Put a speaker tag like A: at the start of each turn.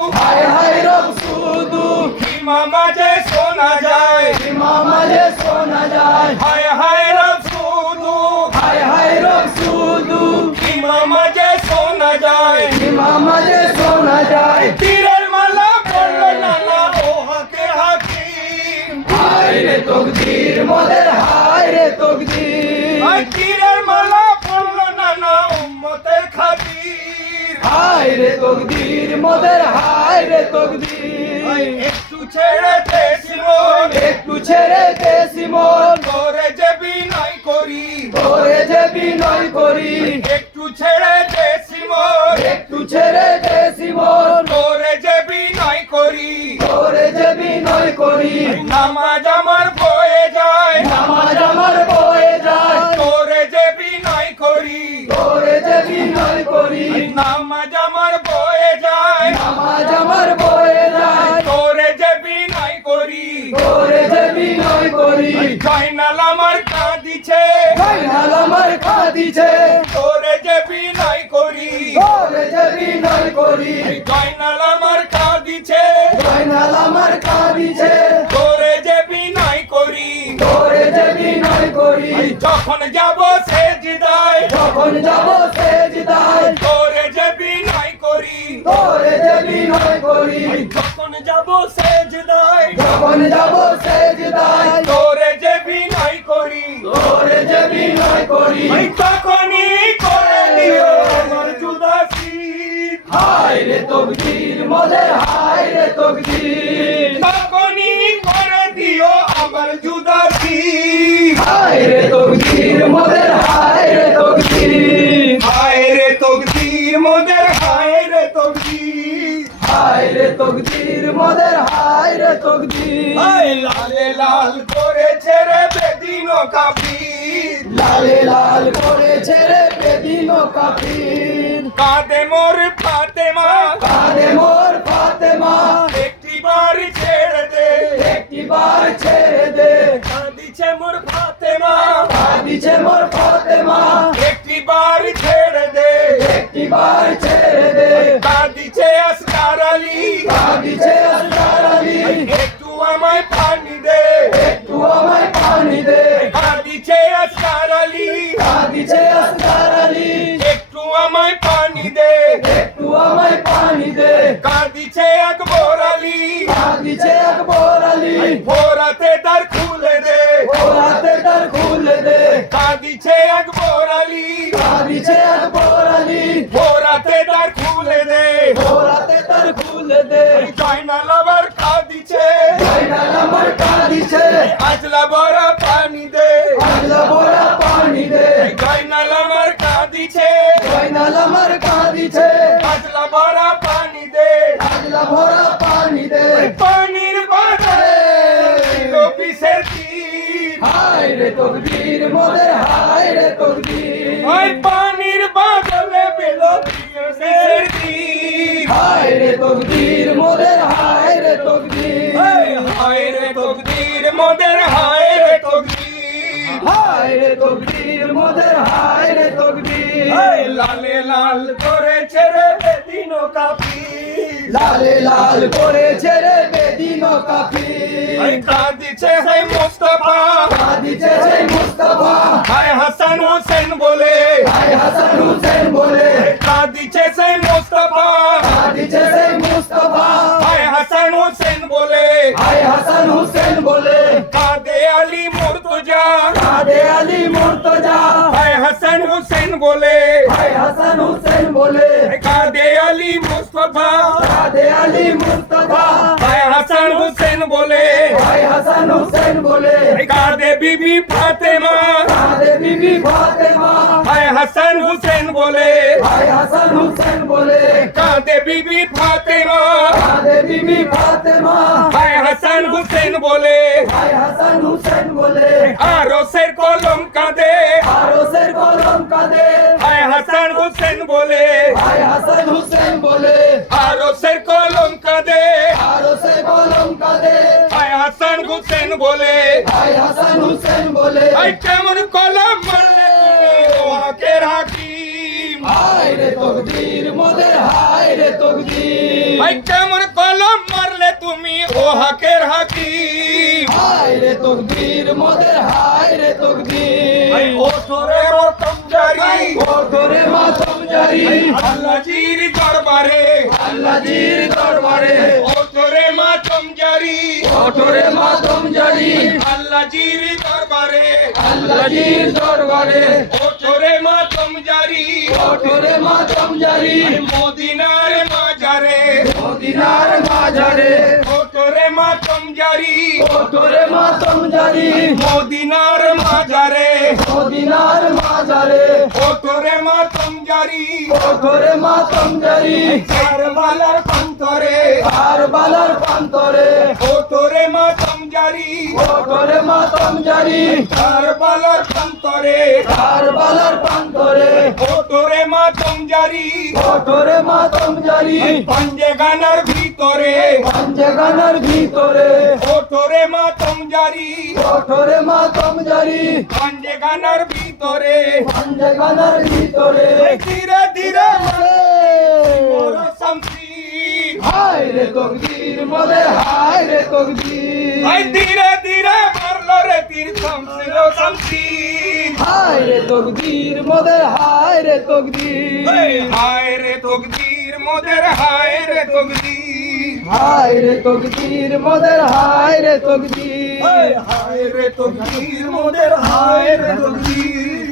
A: হায় হায় রব শুধু
B: ইমামাজে শোনা যায়?
A: ইমামাজে শোনা যায়?
B: হায় হায় রব শুধু
A: হায় হায় রব শুধু
B: ইমামাজে শোনা যায়?
A: ইমামাজে শোনা যায়?
B: তীরের মালা পড়ল নানা ও হাকে হাকিম।
A: হায় রে তকদির মোদের হায় রে তকদির।
B: তীরের মালা পড়ল নানা উম্মতের খাতির।
A: হায় রে তকদির মোদের হায় রে তকদির।
B: একটু ছেড়ে দেশমন
A: একটু ছেড়ে দে সিমন।
B: করে যে বিনয় করি।
A: করে যে বিনয় করি।
B: একটু ছেড়ে দেশমন
A: একটু ছেড়ে দে সিমন।
B: করে যে বিনয় করি।
A: করে যে বিনয় করি।
B: নামাজ আমার করি। জয়নাল আমার কাঁদিছে।
A: ফাইনাল আমার কাঁদিছে।
B: করে যে বিনয় করি।
A: করে যে বিনয় করি।
B: জয়নাল আমার কাঁদিছে।
A: ফাইনাল আমার কাঁদিছে।
B: করে যে বিনয় করি।
A: করে যে বিনয় করি।
B: যখন যাব সে জিদায়।
A: যখন যাব সে জিদায়।
B: করে যে বিনয় করি।
A: করে যে বিনয় করি।
B: যখন যাব সে জিদায়।
A: যখন যাব সে
B: তখনই করে দিও আমার জুদাসি
A: হায় রে তকদির মোদের হায় রে তকদির।
B: তখনই করে দিও আমার জুদাসি
A: হায় রে তকদির মোদের হায় রে তকদির।
B: হায় রে তকদির মোদের হায় রে তকদির।
A: হায় রে তকদির মোদের হায় রে তকদির।
B: হায় লালে লাল করেছে রে বেদিন
A: লালে লাল করেছে রে বেদিন কাফির।
B: কাঁদে মোর ফাতেমা।
A: কানে মোর ফাতেমা।
B: একটি বার ছেড়ে দে।
A: একটি বার ছেড়ে দে।
B: কাঁদিছে মোর ফাতেমা।
A: কাঁদিছে মোর ফাতেমা।
B: একটি বার ছেড়ে দে।
A: একটি বার ছেড়ে দে।
B: কাঁদিছে আসকার আলী।
A: কাঁদিছে আল্লাহর আলী।
B: একটু আমায়
A: একটু আমায় পানি দে
B: কাঁদিছে আকবর আলী
A: কাঁদিছে আকবর আলী
B: ভোরাতে তার খুলে দে
A: ও রাতে তার খুলে দে
B: কাঁদিছে আকবর আলী
A: কাঁদিছে আকবর আলী
B: ভোরাতে তার খুলে দে
A: ও রাতে তার খুলে দে
B: জয়নাল আবার কাঁদিছে
A: জয়নাল আমার কাঁদিছে
B: আজলা বড়
A: রে মোদের হায় রে তকদির
B: ওই পানির বাদলে পিসের তীর
A: হায় রে তকদির মোদের হায় রে তকদির
B: হায় রে তকদির মোদের হায় রে তকদির
A: হায় রে তকদির মোদের হায় রে তকদির
B: এই লালে লাল করেছে রে বেদিন কাফির
A: লালে লাল করেছে রে বেদিন কাফির
B: এই কাঁদিছে সেই মুস্তফা
A: কাঁদিছে সেই মুস্তাফা
B: হায় হাসান হোসেন বলে
A: হায় হাসান হুসেন বলে
B: কাঁদিছে সেই মুস্তফা
A: কাঁদিছে সেই মুস্তাফা
B: হায় হাসান হোসেন বলে
A: হায় হাসান হুসেন বলে
B: কাঁদে আলী মুর্তজা
A: কাঁদে আলী মুর্তজা
B: হায় হাসান হোসেন বলে
A: হায় হাসান হুসেন বলে
B: কাঁদে আলী মুস্তফা
A: কাঁদে আলী মুস্তাফা
B: কাঁদে বিবি ফাতেমা
A: কাঁদে বিবি ফাতেমা
B: হায় হাসান হোসেন বলে
A: হায় হাসান হুসেন বলে
B: কাঁদে বিবি ফাতেমা
A: কাঁদে বিবি ফাতেমা
B: হায় হাসান হোসেন বলে
A: হায় হাসান হুসেন
B: হাসান হোসেন বলে।
A: হায় হাসান হুসেন বলে।
B: এই কেমন কলম মারলে ওয়াকের হাকিম।
A: হায় রে তকদির মোদের হায় রে তকদির।
B: ভাই কেমন কলম মারলে তুমি? ও হাকের হাকি
A: হায় রে তকদির মোদের হায় রে তকদির।
B: ও তোরে মতম জারি।
A: ও তোরে মাতম জারি।
B: আল্লাহ জির দরবারে।
A: আল্লাহ জির
B: মাতম জারি
A: ও তোরে মাতম জারি
B: আল্লাহ জির দরবারে।
A: আল্লাহ জির দরবারে।
B: ও তোরে মাতম জারি
A: ও তোরে মাতম জারি
B: মদিনার মাজারে।
A: মদিনার বাজারে
B: ও তোরে মাতম জারি
A: ও তোরে মাতম জারি
B: মদিনার মাজারে।
A: মদিনার
B: তোরে মাতম জারি
A: তোরে মাতম জারি
B: কারবালার প্রান্তরে
A: কারবালার প্রান্তরে
B: ও তোরে মাতম জারি
A: ও তোরে মাতম জারি
B: কারবালার প্রান্তরে
A: কারবালার প্রান্তরে
B: ও তোরে মাতম জারি
A: ও তোরে মাতম জারি
B: পাঞ্জে গানার ভিতরে।
A: পঞ্চগানার ভিতরে।
B: ও তোরে মাতম জারি।
A: ও তোরে মাতম জারি।
B: পাঞ্জে গানার ভিতরে।
A: পঞ্চগানার ভিতরে।
B: ধীরে ধীরে মোর শান্তি।
A: হায় রে তকদির মোদের হায় রে তকদির।
B: আই ধীরে ধীরে মারলো রে তীর শামছিল শান্তি।
A: হায় রে তকদির মোদের হায় রে তকদির।
B: হায় রে তকদির মোদের হায় রে তকদির।
A: হায় রে তকদির মোদের হায় রে তকদির।
B: হায় রে তকদির মোদের
A: হায় রে তকদির।